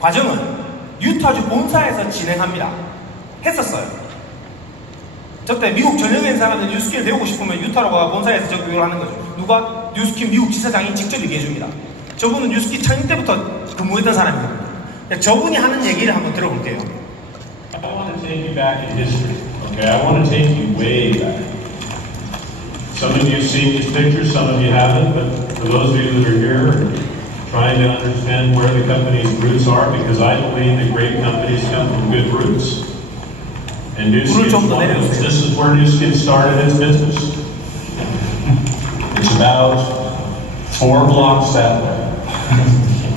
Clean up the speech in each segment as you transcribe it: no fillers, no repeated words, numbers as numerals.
과정은 유타주 본사에서 진행합니다. 했었어요. 저때 미국 전역에 있는 사람들 뉴스킨을 배우고 싶으면 유타로 가 본사에서 적용을 하는 거죠. 누가? 뉴스킨 미국 지사장이 직접 얘기해 줍니다. 저분은 뉴스킨 창립 때부터 근무했던 사람입니다. 저분이 하는 얘기를 한번 들어볼게요. I want to take you back in history. Okay, I want to take you way back. Some of you have seen these pictures, some of you haven't, but for those of you that are here trying to understand where the company's roots are, because I believe that great companies come from good roots. And Newskin, this is where Newskin started its business. It's about 4 blocks that way.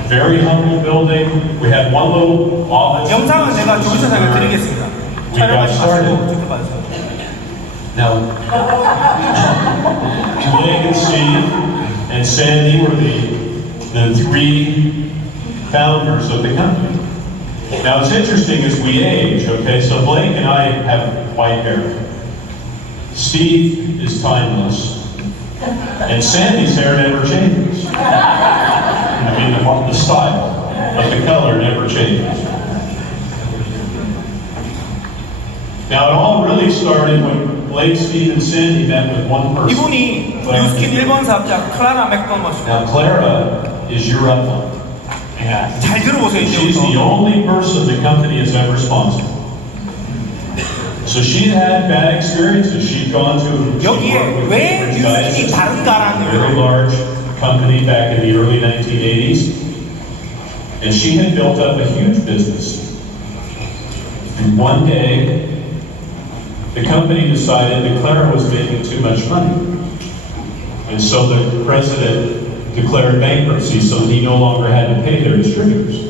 Very humble building. We had one little office. 영상은 제가 조리사장을 드리겠습니다. 촬영하시고 봐주세요. Now, Blake and Steve and Sandy were the 3 founders of the company. Now, it's interesting as we age, okay, so Blake and I have white hair. Steve is timeless. And Sandy's hair never changes. I mean, the style, but the color never changes. Now, it all really started when Blake, Steve, and Sandy met with one person. 이분이 뉴스킨 1번 사업자 클라라 맥더머시. Now, Clara is your upline. 잘 들어보세요. She's the only person the company has ever sponsored. So she'd had bad experiences. She'd gone to 여기에 왜 뉴스킨이 다른가라는 a very large company back in the early 1980s, and she had built up a huge business. And one day, the company decided that Clara was making too much money, and so the president declared bankruptcy so that he no longer had to pay their distributors.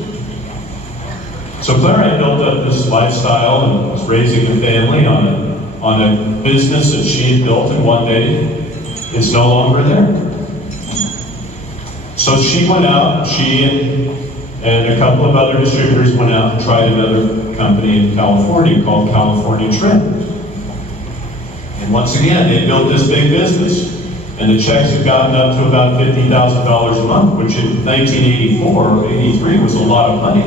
So Clara had built up this lifestyle and was raising a family on a business that she had built, and one day it's no longer there. So she went out, she and a couple of other distributors went out and tried another company in California called California Trim. And once again, they built this big business. And the checks had gotten up to about $50,000 a month, which in 1984 or 83 was a lot of money.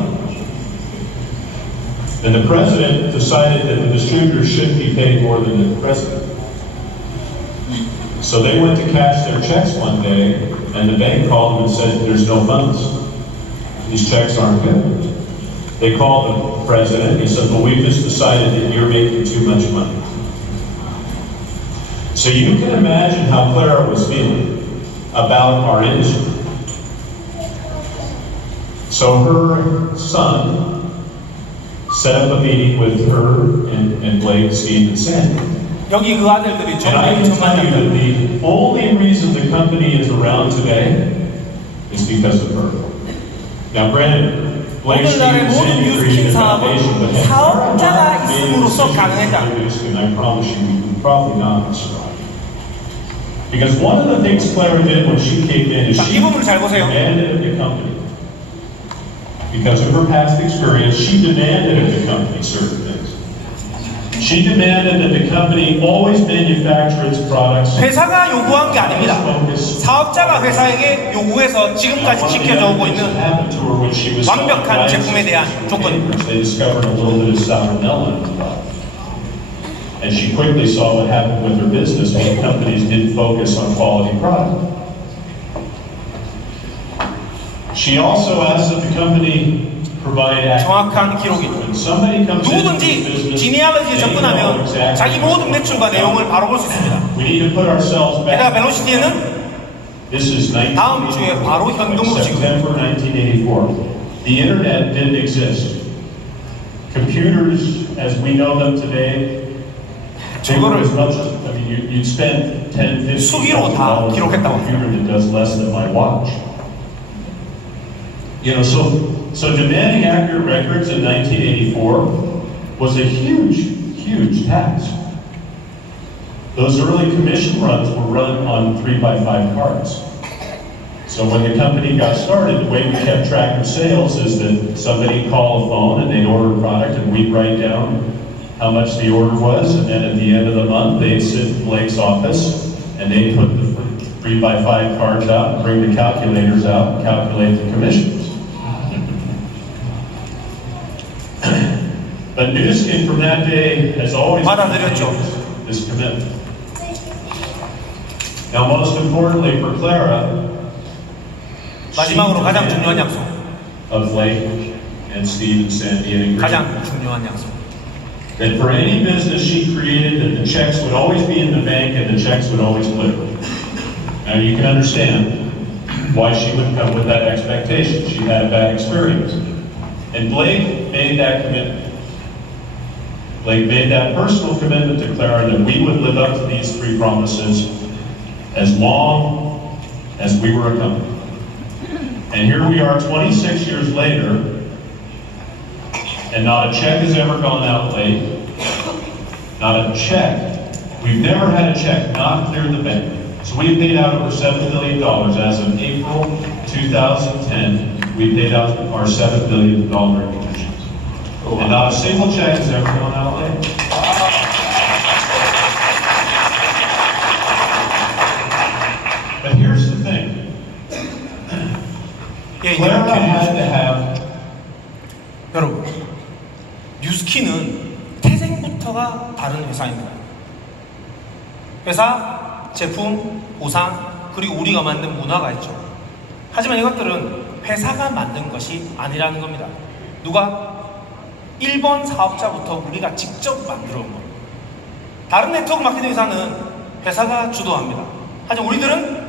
And the president decided that the distributors shouldn't be paid more than the president. So they went to cash their checks one day, and the bank called them and said, "There's no funds. These checks aren't good." They called the president, he said, "Well, we just decided that you're making too much money." So you can imagine how Clara was feeling about our industry. So her son set up a meeting with her and Blake, Steve, and Sandy. 여기 그 아들들이 And I can tell you that the only reason the company is around today is because of her. Now, granted, Blake, Steve, and Sandy created a foundation, but had her not made a decision, I promise you, we would probably not be survived. Because one of the things Clara did when she came in is she demanded of the company. Because of her past experience, she demanded of the company certain things. She demanded that the company always manufacture its products. 회사가 요구한 게 아닙니다. 사업자가 회사에게 요구해서 지금까지 지켜져 오고 있는 완벽한 제품에 대한 조건입니다. They discovered a little bit of sour melon in the product. And she quickly saw what happened with her business when companies didn't focus on quality product. She also asked that the company provide 정확한 기록이죠. 누구든지 지니알러지에 접근하면 자기 모든 매출과 내용을 바로 볼 수 있습니다. 게다가 벨로시티에는 다음 주에 바로 현금으로 지급됩니다. The internet didn't exist. Computers, as we know them today, they were as much as, I mean, you'd spend $10, $50,000 on a computer that does less than my watch. You know, so demanding accurate records in 1984 was a huge task. Those early commission runs were run on 3x5 cards. So when the company got started, the way we kept track of sales is that somebody'd call a phone and they'd order a product and we'd write down how much the order was, and then at the end of the month they'd sit in Blake's office and they'd put the 3x5 cards out and bring the calculators out and calculate the commissions. But Newskin from that day has always 받아들였죠. maintained this commitment. Now, most importantly for Clara, 마지막으로 가장 중요한 약속. of Blake and Steve and Sandy had agreed 가장 중요한 약속. that for any business she created, that the checks would always be in the bank and the checks would always clear. Now you can understand why she would come with that expectation. She had a bad experience. And Blake made that commitment. Blake made that personal commitment to Clara that we would live up to these three promises as long as we were a company. And here we are 26 years later, and not a check has ever gone out late. Not a check. We've never had a check not clear the bank. So we've paid out over $7 billion as of April 2010. We paid out our $7 billion in commissions. And not a single check has ever gone out late. But here's the thing. 예, Clara 이렇게 had to have 여러분, 뉴스킨은 태생부터가 다른 회사입니다. 회사, 제품, 보상, 그리고 우리가 만든 문화가 있죠. 하지만 이것들은 회사가 만든 것이 아니라는 겁니다. 누가? 1번 사업자부터 우리가 직접 만들어 온 겁니다. 다른 네트워크 마케팅 회사는 회사가 주도합니다. 하지만 우리들은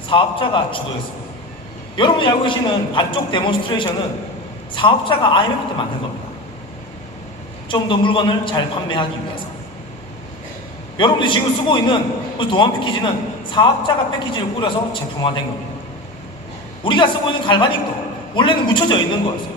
사업자가 주도했습니다. 여러분이 알고 계시는 반쪽 데몬스트레이션은 사업자가 IMF 때 만든 겁니다. 좀 더 물건을 잘 판매하기 위해서. 여러분들이 지금 쓰고 있는 도안 패키지는 사업자가 패키지를 꾸려서 제품화된 겁니다. 우리가 쓰고 있는 갈바닉도 원래는 묻혀져 있는 거였어요.